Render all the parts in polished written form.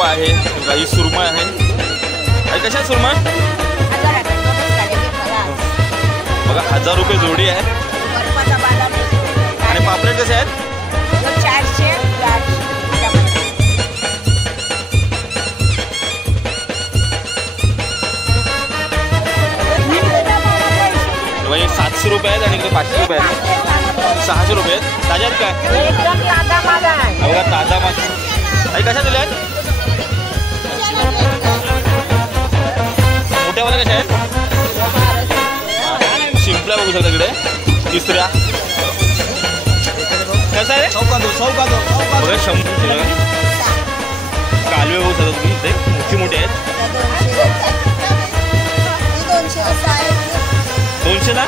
कुप्पा आहे, काही सुरमई आहे. आणि कशा सुरमई बघा 1000 रुपये जोडी आहे. आणि पापलेट कसे आहेत? 400. म्हणजे 700 रुपये आहेत आणि इकडे 500 रुपये आहेत. 600 रुपये आहेत. ताज्या आहेत काय? एकदम ताजा माल आहे. बघा ताजा माल. आणि कशा दिल्या आहेत? मोठ्यावाल्या कशा आहेत? शिंपल्या बघू शकता इकडे. तिसऱ्या कसं आहे? बघा 100. कालवे बघू शकता तुम्ही इथे मोठी मोठी आहेत. 200 ला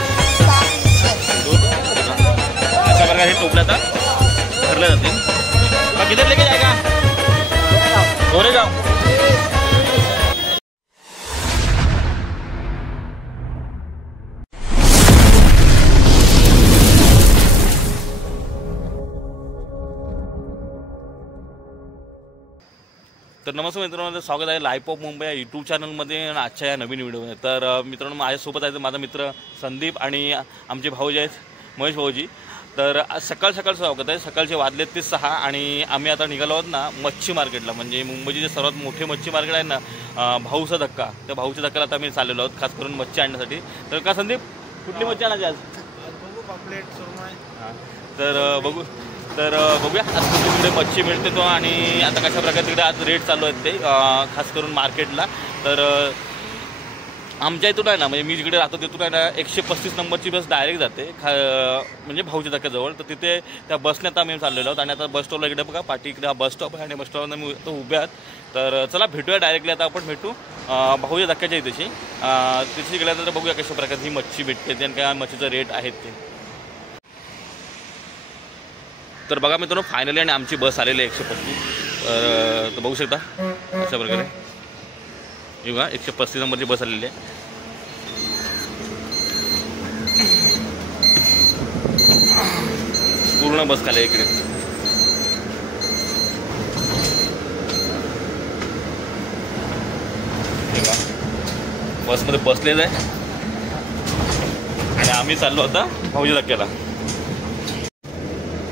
अशा प्रकारे टोपल्या आता भरल्या जातील. किती लेके जायगा? गोरेगाव. तर नमस्कार मित्रांनो, स्वागत आहे लाईफ ऑफ मुंबई या यूट्यूब चॅनलमध्ये आणि आजच्या या नवीन व्हिडिओमध्ये. तर मित्रांनो, माझ्यासोबत आहे माझा मित्र संदीप आणि आमचे भाऊजी आहेत महेश भाऊजी. तर आज सकाळ स्वागत आहे. सकाळचे वाजलेत ते 6 आणि आम्ही आता निघालो आहोत ना मच्छी मार्केटला. म्हणजे मुंबईचे जे सर्वात मोठे मच्छी मार्केट आहे ना भाऊचा धक्का, त्या भाऊच्या धक्क्याला आता आम्ही चाललेलो आहोत खास करून मच्छी आणण्यासाठी. तर का संदीप, कुठली मच्छी आणायची आज? पापलेट सुरमई. तर बघूया आज तिकडे मच्छी मिळते तो. आणि आता कशा प्रकारे तिकडे आज रेट चालू आहेत ते खास करून मार्केटला. तर आमच्या इथून आहे ना, म्हणजे मी जिकडे राहतो तिथून आहे ना 135 नंबरची बस डायरेक्ट जाते म्हणजे भाऊच्या धक्क्याजवळ. तर तिथे त्या बसने आता आम्ही चाललेलो आहोत. आणि आता बस स्टॉपला इकडे बघा पाठी इकडे हा बस स्टॉप आहे आणि बस स्टॉपला मी तो उभे आहात. तर चला भेटूया डायरेक्टली. आता आपण भेटू भाऊच्या धक्क्याच्या इथेशी. तिथे गेल्यानंतर बघूया कशा प्रकारे ही मच्छी भेटते ते आणि काय मच्छीचं रेट आहेत ते. तर बघा मित्रांनो, फायनली आणि आमची बस आलेली आहे 135. तर बघू शकता अशा प्रकारे हे बघा 135 नंबरची बस आलेली आहे. पूर्ण बस खाली इकडे. बसमध्ये बसलेच आहे आणि आम्ही चाललो आता भाऊजी धक्क्याला.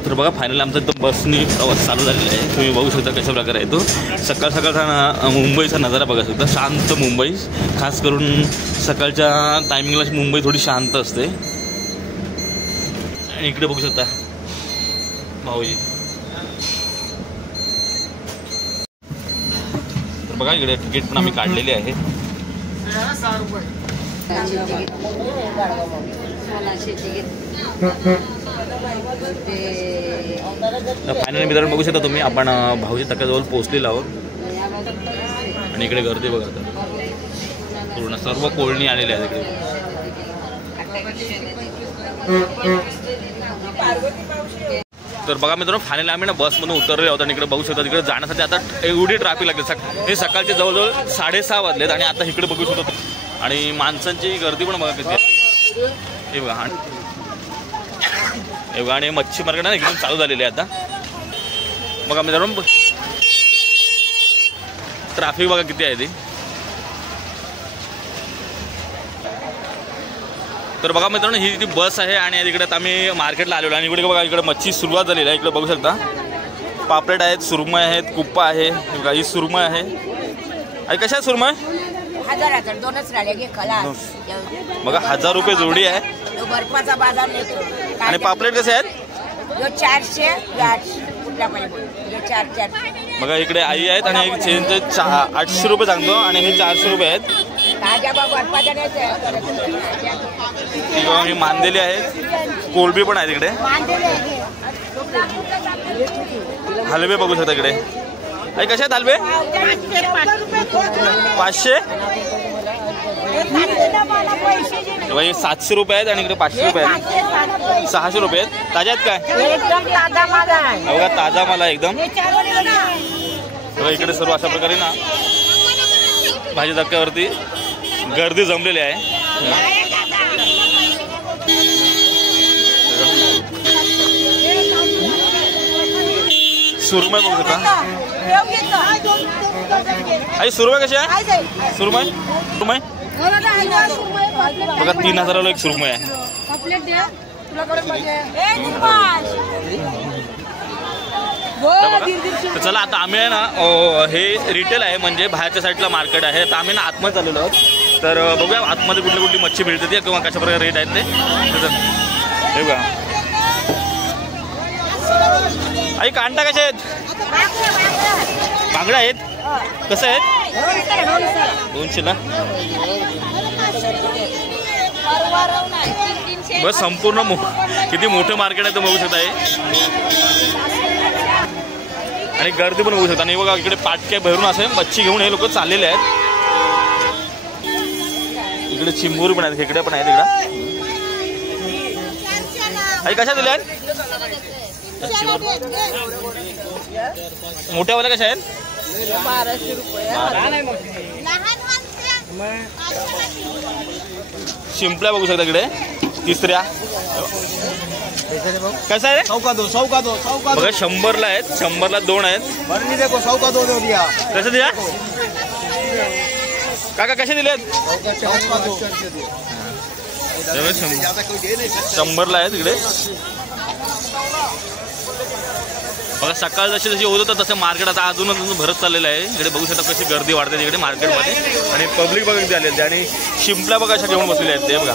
तर बघा फायनली आमचा एकदम बसनी प्रवास चालू झालेला आहे. तुम्ही बघू शकता कशा प्रकारे आहे तो. सकाळचा मुंबईचा नजारा बघा शकता. शांत मुंबई, खास करून सकाळच्या टायमिंगला मुंबई थोडी शांत असते. आणि इकडे बघू शकता भाऊजी. तर बघा इकडे तिकीट पण आम्ही काढलेली आहे. फायनली मित्रांनो बघू शकता तुम्ही, आपण भाऊजी धक्क्याजवळ पोहोचलेलो आहोत. आणि इकडे गर्दी बघा आता पूर्ण सर्व कोळणी आलेली आहे इकडे. तर बघा मित्रांनो, फायनली आम्ही ना बसमधून उतरले आहोत. आणि इकडे बघू शकता तिकडे जाण्यासाठी आता एवढी ट्रॅफिक लागते. हे सकाळचे जवळजवळ 6:30 वाजलेत आणि आता इकडे बघू शकतो. आणि माणसांची गर्दी पण बघा किती. हे बघा आणि मच्छी मार्केट ना एकदम चालू झालेली आहे आता. बघा मित्रांनो ट्रॅफिक बघा किती आहे ती. तर बघा मित्रांनो, ही जी बस आहे आणि इकडे आम्ही मार्केटला आलेलो. आणि इकडे बघा इकडे मच्छी सुरुवात झालेली आहे. इकडे बघू शकता पापलेट आहेत, सुरमई आहेत, कुप्पा आहे, ही सुरमई आहे. आणि कशा आहे सुरमई? 1000 दोनच राहिले खलास. बघा 1000 रुपये जोडी आहे. बर्फाचा बाजार नेतो. आणि पापलेट कसे आहेत? 400. 400. बघा इकडे आई आहेत आणि 800 रुपये सांगतो आणि हे 400 रुपये आहेत. ही मांदेली आहेत, कोलबी पण आहेत इकडे. हलवे बघू शकता इकडे. आई कशा आहेत हलवे? 500. 700 रुपये आहेत आणि इकडे 500 रुपये आहेत. 600 रुपये आहेत. ताज्या आहेत काय? एकदम ताजा माल आहे. बघा ताजा माल आहे एकदम. इकडे सर्व अशा प्रकारे ना भाजी धक्क्यावरती गर्दी जमलेली आहे. सुरमई बघू शकता. आई सुरमई कशी आहे? सुरमई सुरमई बघा 3000ला एक सुरमई आहे. तर चला आता आम्ही आहे ना हे रिटेल आहे म्हणजे बाहेरच्या साईडला मार्केट आहे. तर आम्ही ना आतमध्ये चाललेलो आहोत. तर बघूया आतमध्ये कुठली कुठली मच्छी मिळते ती किंवा कशा प्रकारे रेट आहेत ते. हे बघा आई कांटा कसे आहेत? बांगडा आहेत कसं आहेत? 200ला. बस संपूर्ण किती मोठं मार्केट आहे ते बघू शकता. आणि गर्दी पण बघू शकता. आणि बघा इकडे पाटके भरून असे मच्छी घेऊन हे लोक चाललेले आहेत. इकडे चिंबूर पण आहेत, खेकडे पण आहेत. इकडे आई कशा दिल्या आहेत? मोठ्यावाल्या कशा आहेत? 1200 रुपये. शिंपल्या बघू शकता इकडे. तिसऱ्या कसं आहे? 100 बघा 100ला आहेत. 100ला 2 आहेत. कसं दिल्या काका? कसे दिलेत? 100ला आहेत इकडे. बघा सकाळ जशी जशी होत होतं तसं मार्केट आता अजून अजून भरत चाललेलं आहे. इकडे बघू शकता कशी गर्दी वाढते तिकडे मार्केटमध्ये. आणि पब्लिक बघा किती आलेली. आणि शिंपल्या बघा अशा घेऊन बसलेल्या आहेत ते बघा.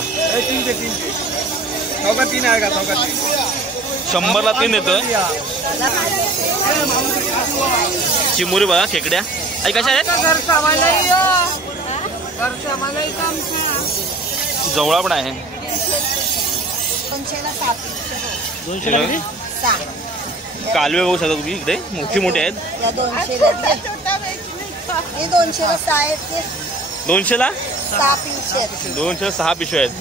100ला 3 येतं. चिमुरी बघा खेकड्या. आई कशा आहेत? जवळा पण आहे. 200 कालवे बघू शकता तुम्ही इकडे मोठी मोठी आहेत. 200ला 6 पिशव्या आहेत.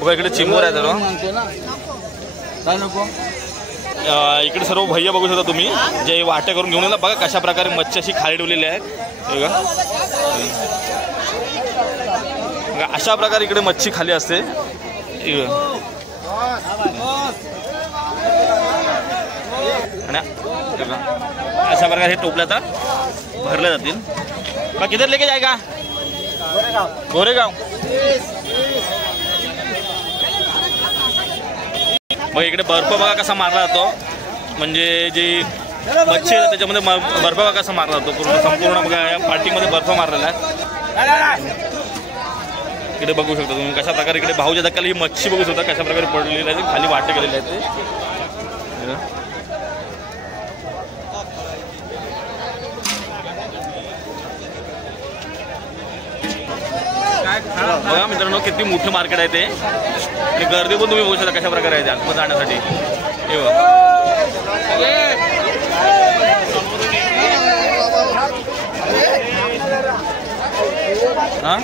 बघा इकडे चिंबोर आहे सर्व. इकडे सर्व भैया बघू शकता तुम्ही जे वाट्या करून घेऊन येतात. बघा कशा प्रकारे मच्छी अशी खाली ठेवलेली आहेत. बघा अशा प्रकारे इकडे मच्छी खाली असते. अशा प्रकारे हे टोपल्या आता भरल्या जातील. बघा किधर लेके जाएगा? गोरेगाव. मग इकडे बर्फ बघा कसा मारला जातो. म्हणजे जी मच्छी आहे त्याच्यामध्ये बर्फ बघा कसा मारला जातो. पूर्ण संपूर्ण बघा या पार्टीमध्ये बर्फ मारलेला आहे. इकडे बघू शकता तुम्ही कशा प्रकारे इकडे भाऊच्या धक्क्याला ही मच्छी बघू शकता कशा प्रकारे पडलेली आहे. खाली वाटे गेलेले आहेत ते. बघा मित्रांनो किती मोठं मार्केट आहे ते. आणि गर्दी पण तुम्ही बघू शकता कशा प्रकारे आहे आतमध्ये जाण्यासाठी. हा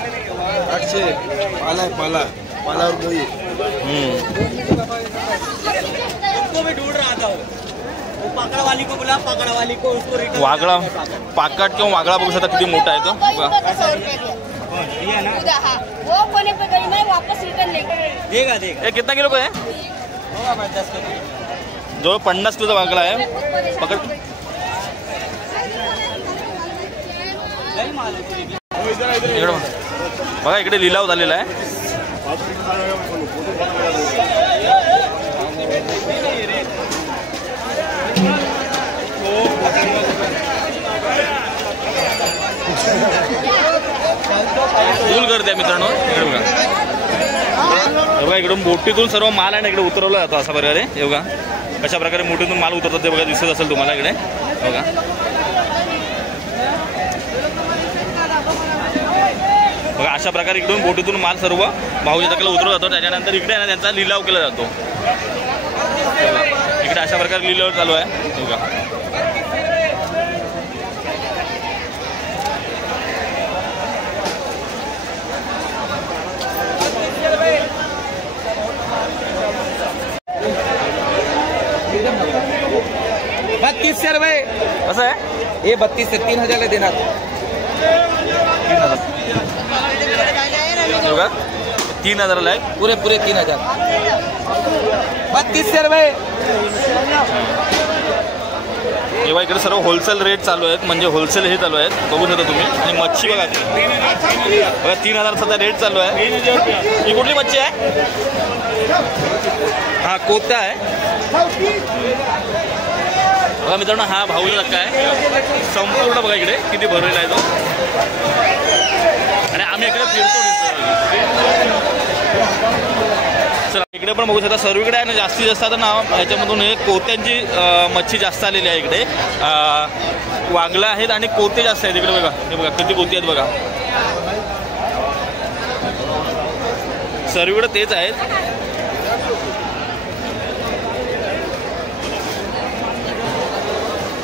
800 पाला वागळा पाकट किंवा वागळा बघू शकता किती मोठा आहे तो. ये कितना किलो का है? जो 50 किलोचा वागळा आहे. पकड. बघा इकडे लिलाव झालेला आहे. फुल गर्दी आहे मित्रांनो. इकडे बघा इकडून बोटीतून सर्व माल आहे ना इकडे उतरवला जातो अशा प्रकारे. हे बघा कशा प्रकारे मोठीतून माल उतरतात ते बघा दिसत असेल तुम्हाला इकडे. बघा बघा अशा प्रकारे इकडून बोटीतून माल सर्व भाऊच्या धक्क्याला उतरवला जातो. त्याच्यानंतर इकडे आहे ना त्यांचा लिलाव केला जातो. इकडे अशा प्रकारे लिलाव चालू आहे. बघा ₹32 कसं आहे? ये 32 से 3000 देणार. हे बघा 3000ला आहे. पुरे 3000. 3200 रुपये. तेव्हा इकडे सर्व होलसेल रेट चालू आहेत, म्हणजे होलसेल हे चालू आहेत, बघू शकता तुम्ही. आणि मच्छी बघा 3000 सध्या रेट चालू आहे. ही कुठली मच्छी आहे? हा कोत्या आहे बघा मित्रांनो. हा भाऊचा धक्का आहे संपूर्ण. बघा इकडे किती भरलेला आहे तो. आणि आम्ही इकडे फिरतो. चला इकडे पण बघू शकता सर्वीकडे आहे ना, जास्तीत जास्त आता ना ह्याच्यामधून हे कोत्यांची मच्छी जास्त आलेली आहे इकडे. वागला आहेत आणि कोते जास्त आहेत इकडे. बघा हे बघा किती कोती आहेत बघा. सर्वीकडे तेच आहेत.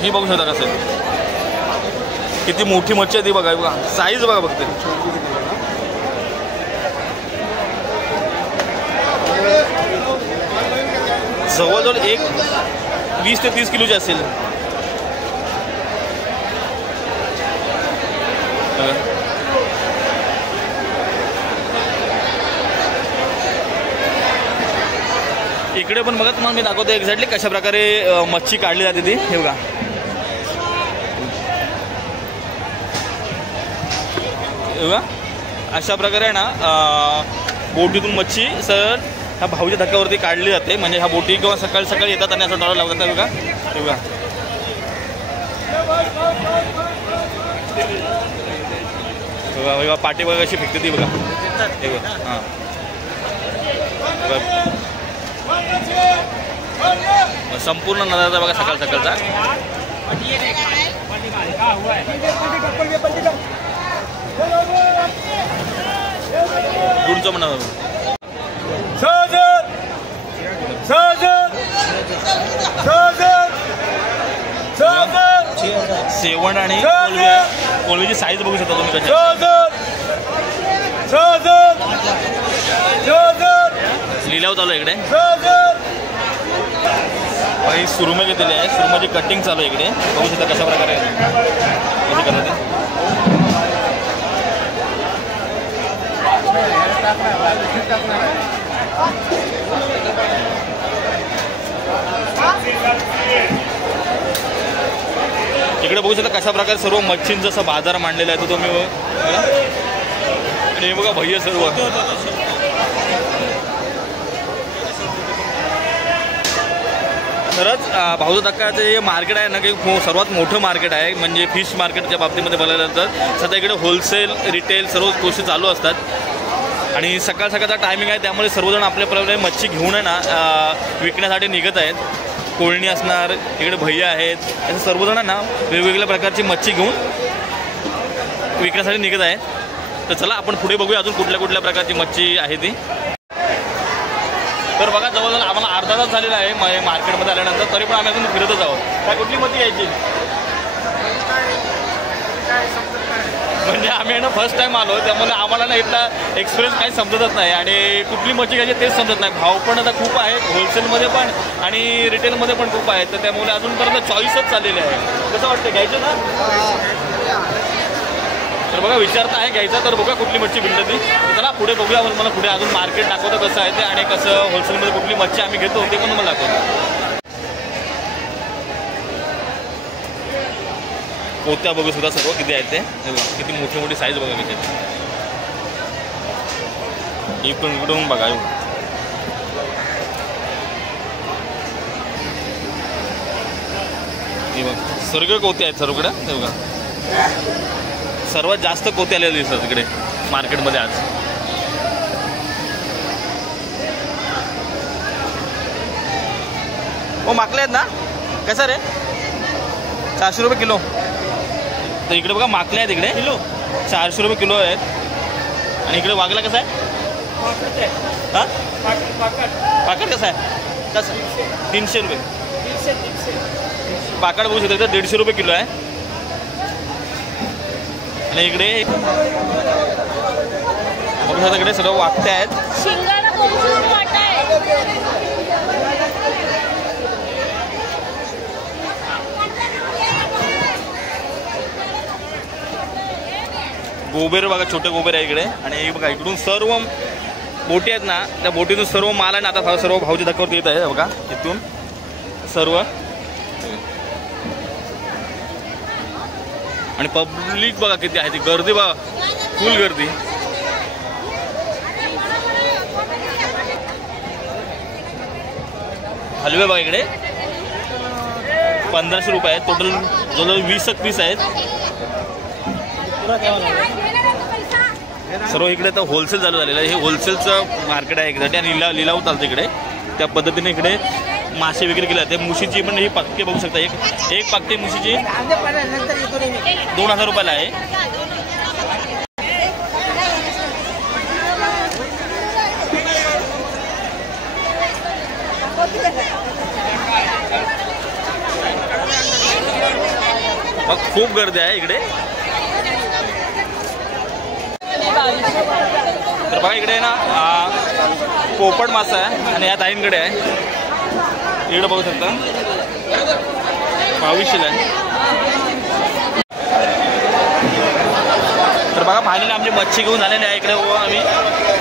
ही बघू शकता कसं आहे, किती मोठी मच्छी आहे ती. बघा बघा साईज बघा फक्त. जवळजवळ 20 ते 30 किलोची असेल. इकडे पण बघा तुम्हाला मी दाखवतो एक्झॅक्टली कशा प्रकारे मच्छी काढली जाते ती. हे बघा बघा अशा प्रकारे आहे ना बोटीतून मच्छी सर ह्या भाऊच्या धक्क्यावरती काढली जाते. म्हणजे ह्या बोटी किंवा सकाळी सकाळी येतात आणि असं डॉलर लावतात. बघा हे बघा बघा बघा पाठी बघा कशी फेकते ती बघा. हे बघा हां संपूर्ण नजारा बघा सकाळ सकाळचा. गुडचं म्हणा सेवण आणि कोलवी. कोलवीची साईज बघू शकता तुम्ही कशी. लिलाव चालू आहे इकडे. काही सुरमई घेतलेली आहे. सुरमईची कटिंग चालू आहे इकडे. बघू शकता कशा प्रकारे कशी करतात ते. इकडे बघू शकता कशा प्रकारे सर्व मच्छींचा असा बाजार मांडलेला आहे तो तुम्ही. आणि हे बघा भैया सर्व खरंच भाऊचा धक्काचं हे मार्केट आहे ना की सर्वात मोठं मार्केट आहे. म्हणजे फिश मार्केटच्या बाबतीमध्ये बघायला तर सध्या इकडे होलसेल रिटेल सर्व गोष्टी चालू असतात. आणि सकाळ सकाळचा टायमिंग आहे त्यामुळे सर्वजण आपल्याप्रमाणे मच्छी घेऊन आहे ना विकण्यासाठी निघत आहेत. कोळणी असणार इकडे भैया आहेत. असे सर्वजण ना वेगवेगळ्या प्रकारची मच्छी घेऊन विकण्यासाठी निघत आहेत. तर चला आपण पुढे बघूया अजून कुठल्या कुठल्या प्रकारची मच्छी आहे ती. तर बघा जवळजवळ आम्हाला अर्धा तास झालेला आहे मार्केटमध्ये आल्यानंतर, तरी पण आम्ही अजून फिरतच आहोत. काय कुठली मच्छी यायची म्हणजे आम्ही ना फर्स्ट टाईम आलो त्यामुळे आम्हाला ना इथला एक्सपिरियन्स काही समजतच नाही. आणि कुठली मच्छी घ्यायची तेच समजत नाही. भाव पण आता खूप आहेत होलसेलमध्ये पण आणि रिटेलमध्ये पण खूप आहेत. तर त्यामुळे अजूनपर्यंत चॉईसच चाललेली आहे. कसं वाटतं घ्यायचं ना? तर बघा विचारता आहे घ्यायचा तर बघा कुठली मच्छी भेटते ती. चला पुढे बघूया. मला पुढे अजून मार्केट दाखवतं कसं आहे ते आणि कसं होलसेलमध्ये कुठली मच्छी आम्ही घेतो ते पण मला दाखवतो. कोत्या बघू सुद्धा सर्व किती आहेत ते. किती मोठी मोठी साईज बघा किती. इकडून बघा हे बघ सगळे कोते आहेत सर्वकडे. हे बघा सर्वात जास्त कोते आलेले दिसतात इकडे मार्केटमध्ये आज. हो माकले आहेत ना कसं रे? 400 रुपये किलो. तर इकडे बघा माकले आहेत इकडे किलो 400 रुपये किलो आहेत. आणि इकडे वागला कसा आहे? हां पाकड कसं आहे? कसं 300 रुपये. पाकड बघू शकतो 150 रुपये किलो आहे. आणि इकडे बघू शकता इकडे सर्व वाकटे आहेत. गोबेर बघा, छोटे गोबेर आहे इकडे. आणि बघा इकडून सर्व बोटी आहेत ना, त्या बोटीतून सर्व माल आहे ना आता सर्व भाऊच्या धक्क्यावरती येत आहे बघा. इथून सर्व आणि पब्लिक बघा किती आहे, ती गर्दी बघा, फुल गर्दी. हलवे बघा इकडे 1500 रुपये आहेत. टोटल जवळजवळ 20 पीस आहेत सर्व. इकडे तर होलसेल चालू झालेलं आहे. हे होलसेलचं मार्केट आहे एक्झॅक्ट. आणि लिलाव चालतं इकडे. त्या पद्धतीने इकडे मासे विक्री केले जाते. मुशीची पण ही पाक्के बघू शकता. एक पाक्के मुशीची 2000 रुपयाला आहे. मग खूप गर्दी आहे इकडे. तर बघा इकडे ना पोपट मासा आहे आणि या ताईंकडे आहे. इकडे बघू शकता 2200 आहे. तर बघा फायनली आमची मच्छी घेऊन झालेली आहे. इकडे आम्ही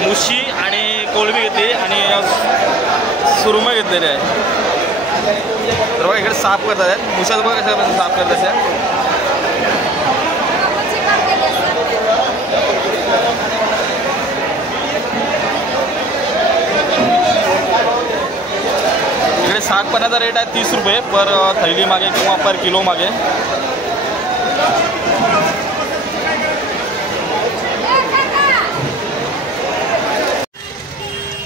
मुशी आणि कोळंबी घेतली आणि सुरमई घेतलेली आहे. तर बघा इकडे साफ करतात आहेत. मुशाचं बघा कशा साफ करतात आहे. इकडे सागपाण्याचा रेट आहे 30 रुपये पर थैली मागे किंवा पर किलो मागे.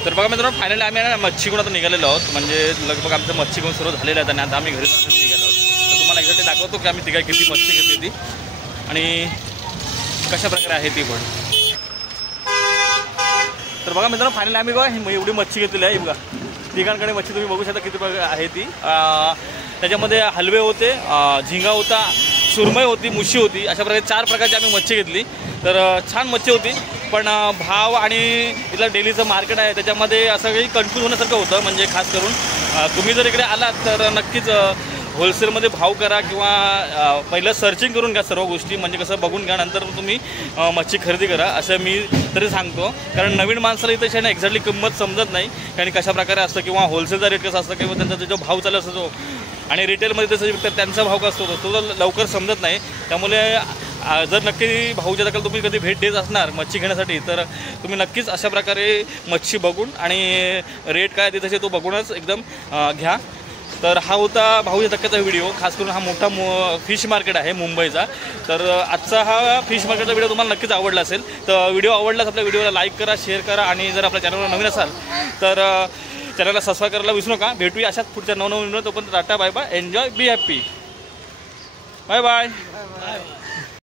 तर बघा मित्रांनो फायनली आम्ही ना मच्छी घेऊन आता निघालेलो आहोत. म्हणजे लगभग आमचं मच्छी घेऊन सर्व झालेलं आहे आणि आता आम्ही घरी निघालो आहोत. तर तुम्हाला एक्झॅक्टली दाखवतो की आम्ही तिघा किती मच्छी घेतली होती आणि कशा प्रकारे आहे ती पण. तर बघा मित्रांनो फायनली आम्ही बघा एवढी मच्छी घेतलेली आहे. बघा तिघांकडे मच्छी तुम्ही बघू शकता किती प्रकार आहे ती. त्याच्यामध्ये हलवे होते, झिंगा होता, सुरमई होती, मुशी होती. अशा प्रकारे 4 प्रकारची आम्ही मच्छी घेतली. तर छान मच्छी होती. पण भाव आणि इथलं डेलीचं मार्केट आहे त्याच्यामध्ये असं काही कन्फ्यूज होण्यासारखं होतं. म्हणजे खास करून तुम्ही जर इकडे आलात तर नक्कीच होलसेलमध्ये भाव करा किंवा पहिलं सर्चिंग करून घ्या सर्व गोष्टी. म्हणजे कसं बघून घ्या नंतर तुम्ही मच्छी खरेदी करा असं मी तरी सांगतो. कारण नवीन माणसाला इथं ना एक्झॅक्टली किंमत समजत नाही कारण कशा प्रकारे असतं किंवा होलसेलचा रेट कसा असतं किंवा त्यांचा जो भाव चालू असतो आणि रिटेलमध्ये तसं विकतात त्यांचा भाव कसा असतो तो लवकर समजत नाही. त्यामुळे जर नक्की भाऊच्या दखल तुम्ही कधी भेट देत असणार मच्छी घेण्यासाठी तर तुम्ही नक्कीच अशा प्रकारे मच्छी बघून आणि रेट काय ते तसे तो बघूनच एकदम घ्या. तर हा होता भाऊच्या धक्क्याचा व्हिडिओ. खास करून हा मोठा फिश मार्केट आहे मुंबईचा. तर आजचा हा फिश मार्केटचा व्हिडिओ तुम्हाला नक्कीच आवडला असेल. तर व्हिडिओ आवडलाच आपल्या व्हिडिओला लाईक करा, शेअर करा आणि जर आपल्या चॅनलवर नवीन असाल तर चॅनलला सबस्क्राईब करायला विसरू नका. भेटूया अशाच पुढच्या नवनवीन व्हिडिओ. तोपर्यंत tata bye bye. Enjoy, be happy. Bye bye.